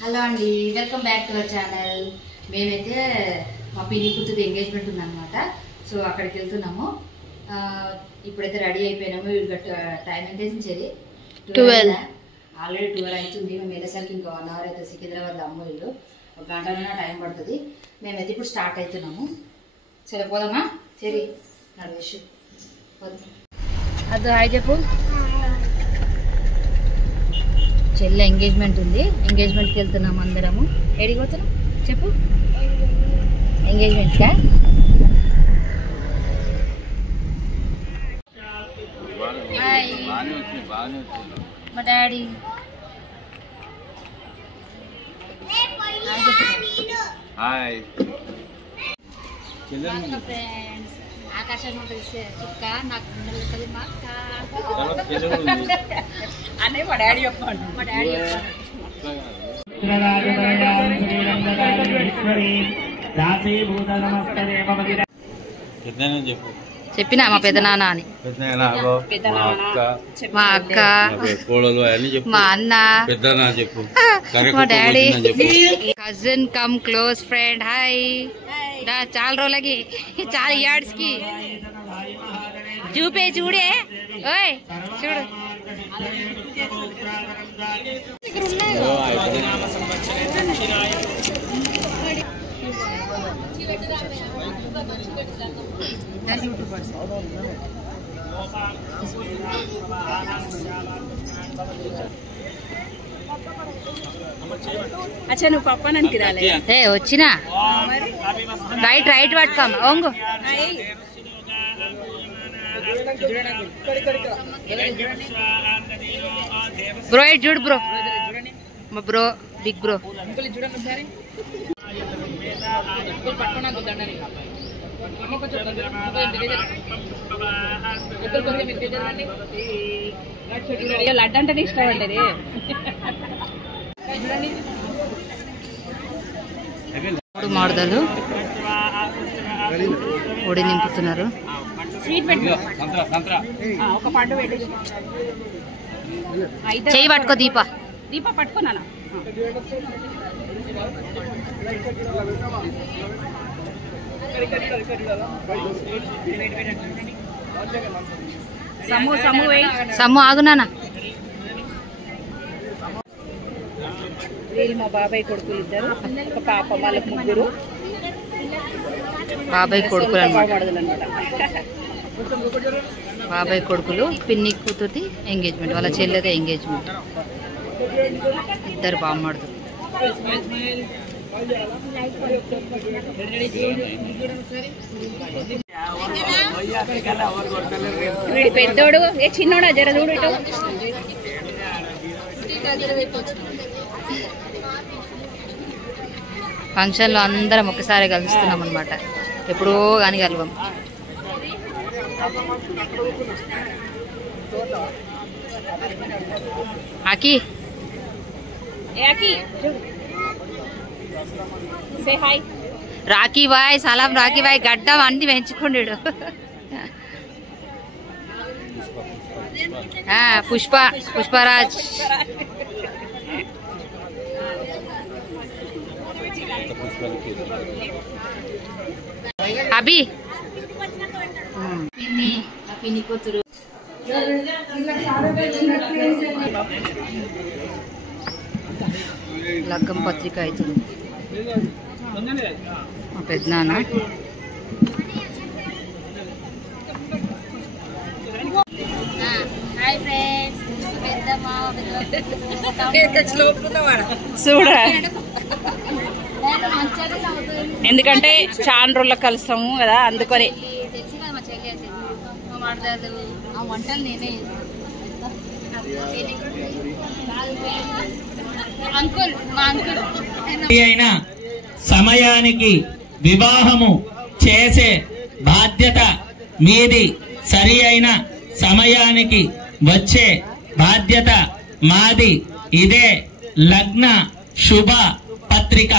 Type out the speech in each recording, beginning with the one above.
Hello అండి, welcome back to our channel. మేమైతే మా పిన్ని కూతురు ఎంగేజ్మెంట్ ఉందన్నమాట. సో అక్కడికి వెళ్తున్నాము. ఇప్పుడైతే రెడీ అయిపోయినాము. టైం ఎంత వేసించేది 12. ఆల్రెడీ 12 అవుతుంది. మేము వెళ్ళేసరికి ఇంకా 1 అవర్ అయితే సికింద్రాబాద్ అమ్మ ఇల్లు, 1 గంటలైనా టైం పడుతుంది. మేమైతే ఇప్పుడు స్టార్ట్ అవుతున్నాము. సరే పోదామా? సరే నడివేషు అది హాయ్ చెప్పు. చెల్లె ఎంగేజ్మెంట్ ఉంది, ఎంగేజ్మెంట్కి వెళ్తున్నాము అందరము. ఎడికి పోతున్నాం చెప్పు? ఎంగేజ్మెంట్కా? మా డాడీ ఫ్రెండ్స్. ఆకాశం చుక్క నాకు మా అనే మా డాడీ చెప్పండి. మా డాడీ చెప్పినా మా పెద్దనాన్న అని. మా అక్క, మా అన్న, మా daddy, cousin come close friend. Hi. చాలా రోజులకి, చాలా ఇయర్స్ కి చూపే చూడే. ఓయ్ చూడు. అచ్చా నువ్వు పప్పనంకి రాలే. వచ్చినా రైట్ రైట్ పట్టుకోమ్మా. ఓంగు బ్రో. చూడు బ్రో, మా బ్రో, బిగ్ బ్రో. లడ్డు అంటే ఇష్టం అండి. మూడు మాడదలు ఒడి నింపుతున్నారు. ఒక పండు పెట్టి చెయ్యి పట్టుకో దీప. దీప పట్టుకున్నా. సమ్ము ఆగునానా. వీళ్ళు మా బాబాయ్ కొడుకులు ఇద్దరు, ఒక పాప, వాళ్ళకి 3. బాబాయ్ కొడుకులు అనమాట. బాబాయ్ కొడుకులు, పిన్ని కూతురుది ఎంగేజ్మెంట్, వాళ్ళ చెల్లెదే ఎంగేజ్మెంట్. ఇద్దరు బామ్మడుదు. పెద్దోడు చిన్నోడా జర చూడు. ఫంక్షన్లో అందరం ఒకసారి కలుస్తున్నాం అనమాట. ఎప్పుడో కానీ కలవం. ఆకి రాఖీ బాయ్, సలాం రాఖీ బాయ్. గడ్డం అన్ని పెంచుకున్నాడు. పుష్పరాజ్. అభి పిన్ని కూతురు. లగ్గం పత్రిక అవుతుంది. మా పెద్దనాన్న. చూడ, ఎందుకంటే చాలా రోజులకు కలుస్తాము కదా, అందుకని. వంటలు నేనే అయినా సమయానికి వివాహము చేసే బాధ్యత మీది. సరి అయిన సమయానికి వచ్చే బాధ్యత మాది. ఇదే లగ్న శుభ పత్రిక.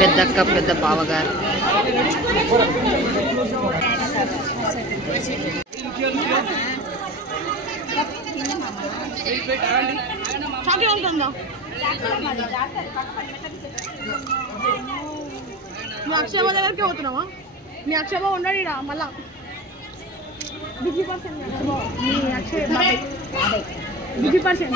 పెద్దక్క పెద్ద బావగారు మీ అక్షయమ్మ దగ్గరికి పోతున్నావా? మీ అక్షయమ్మ ఉన్నాడు ఈడ మళ్ళా బిజీ పర్సన్. మీ అక్షయ బిజీ పర్సన్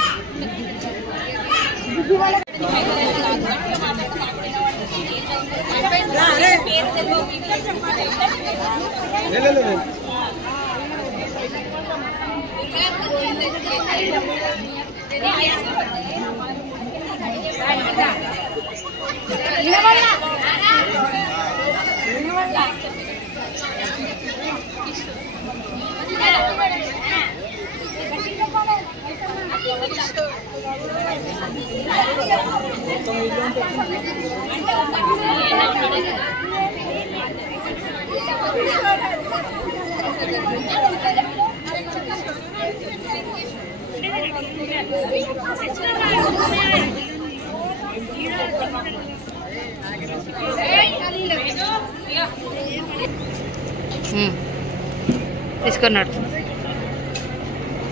తీసుకున్నాడు.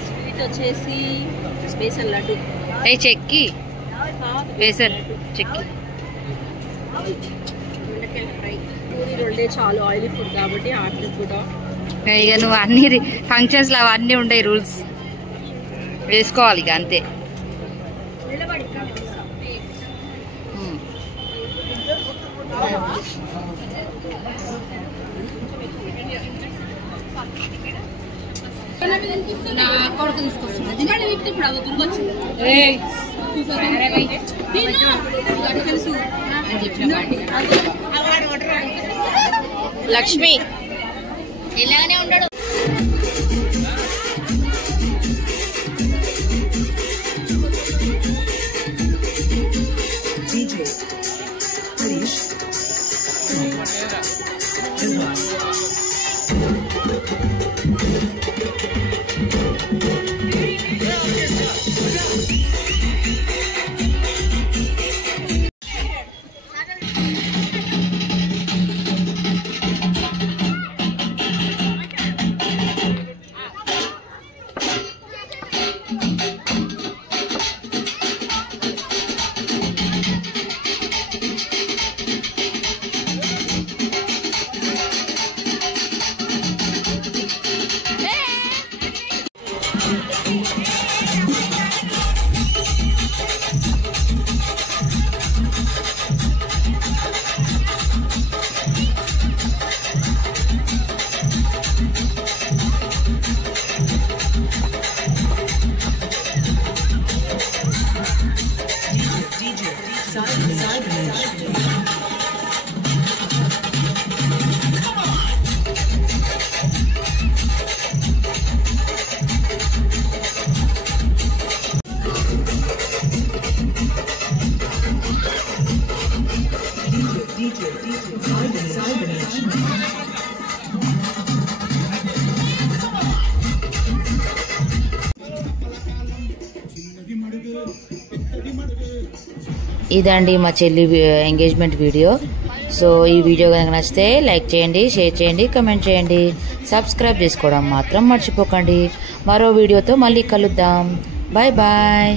స్వీట్ వచ్చేసి బేసన్ లడ్డు, చెక్కి బేసన్ చెక్కి, బెండకాయ ఫ్రై, పూరి రెండే చాలు, ఆయిలీ ఫుడ్ కాబట్టి ఆఫ్టర్ ఫుడ్. ఇక నువ్వు అన్ని ఫంక్షన్స్ లో అవన్నీ ఉంటాయి, రూల్స్ వేసుకోవాలి ఇక అంతే. కొడుకు తీసుకొస్తుంది ఇప్పుడు అవి గురికొచ్చింది తెలుసు లక్ష్మి ఇలానే ఉండడు. ఇదండి మా చెల్లి ఎంగేజ్మెంట్ వీడియో. సో ఈ వీడియో కనుక నచ్చితే లైక్ చేయండి, షేర్ చేయండి, కమెంట్ చేయండి, సబ్స్క్రైబ్ చేసుకోవడం మాత్రం మర్చిపోకండి. మరో వీడియోతో మళ్ళీ కలుద్దాం. Bye bye.